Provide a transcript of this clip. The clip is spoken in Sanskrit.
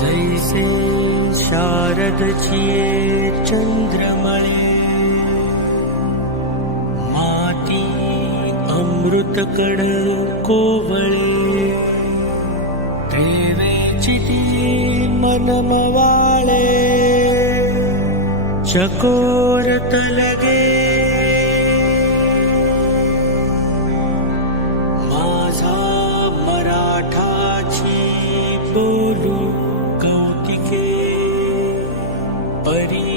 जैसे शारद चंद्रमळे माती अमृत कड कोवळे प्रेमेची ती मनमवाळे चकोरत लगे Buddy.